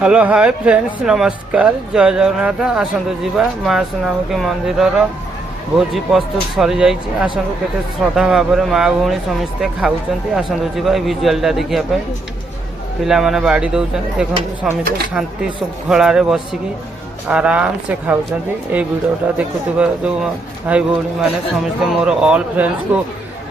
Hello hi friends नमस्कार जय जगन्नाथ आसतु जीवा माँ सुनामुखी मंदिर भोजी प्रस्तुत सरी जाइए आसतु केते श्रद्धा भाव में माँ भौणी समस्ते खाऊँ आसतु जीवा भिजुआलटा देखापी पिला माने बाड़ी दौरान देखो समस्ते शांति शृंखलार बसिकी आराम से खाऊँ ये वीडियोटा देखुवा जो भाई भौणी मैंने समस्ते मोर ऑल फ्रेंड्स को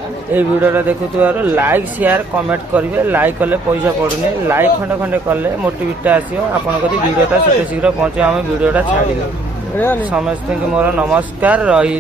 ये वीडियोटा देखुवर लाइक शेयर कमेंट करेंगे लाइक कले पैसा पड़ूनी लाइक खंडे खंडे कले मोटिवेटा आसो आपण वीडियोटा से शीघ्र पहुँचे आम वीडियोटा छाड़े समस्त मोर नमस्कार रही।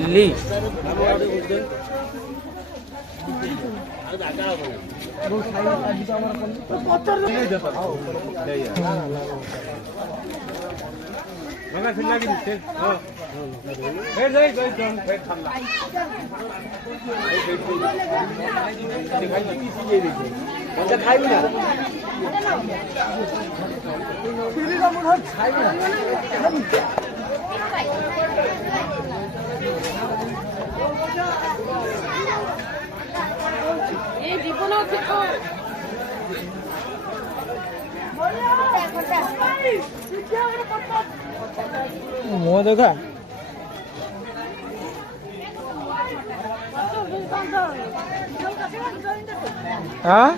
मुँह देखा हाँ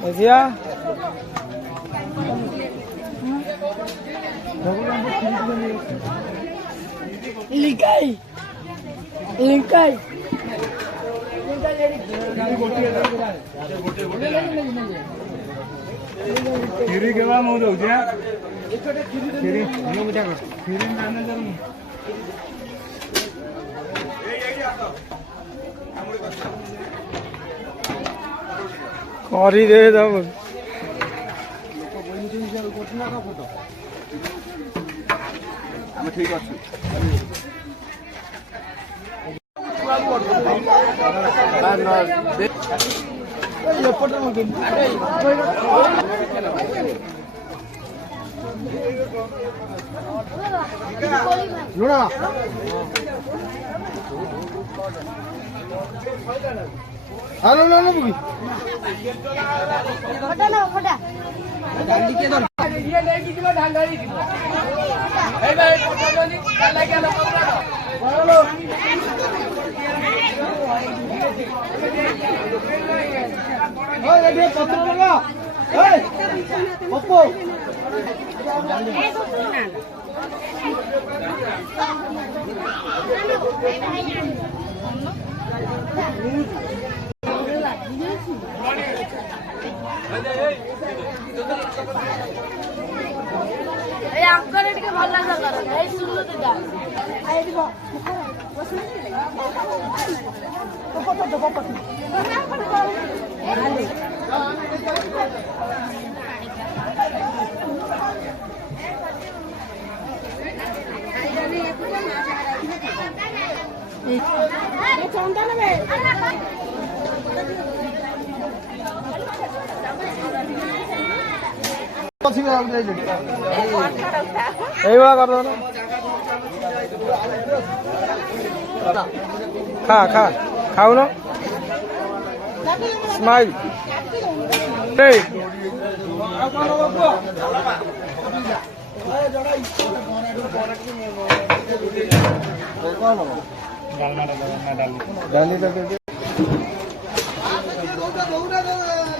भैया लिकाई लिकाई खीरी के बाद मुझे उठा खीरी ये मुझे खीरी मैंने जरूर करी दे तब ठीक अच्छे लुड़ा हेलो ना ना बुगी फटा ना फटा डांडी के दर ये ले की दिमा ढांगारी ए भाई फटा जोनी डाला के ना पकड़ा हेलो ओए ये पत्थर लगा ए पप्पू खा खा खाओ ना स्माइल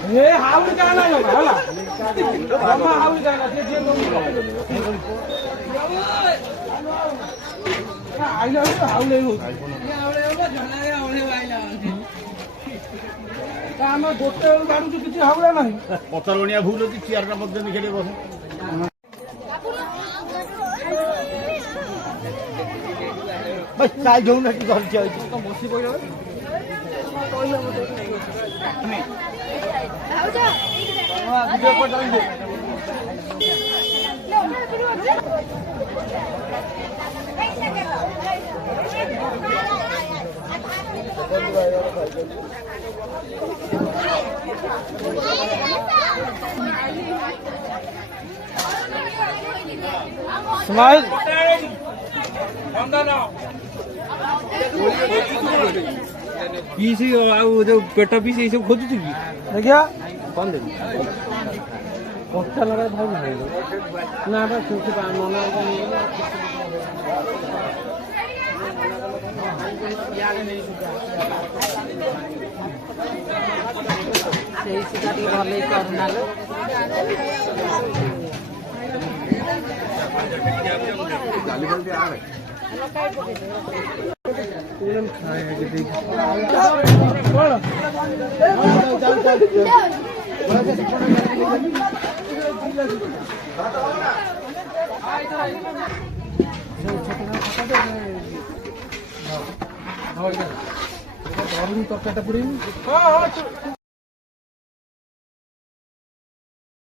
ये हाउली जाना है होला मामा हाउली जाना जे जे आइला हाउले हो हाउले हो झला हाउले आइला ता हम गोटे गाडू किछि हाउला नाही पतरवणिया भूल कि चेयरटा मध्य निखेले बस बस काय घेऊन नकी घरची आहे तो बसी पडलो वीडियो पर डाल दे स्माइल पीस जो पेट पीस ये सब खोजुଛୁ କି देखिया कौन देबी कच्चा लगा भाई ना बस सुखी मना ସେଇ ସୁଧା ଟିକେ ଭଲକି କରୁନାଲ ତରକାରୀଟା ପୁରେଇନି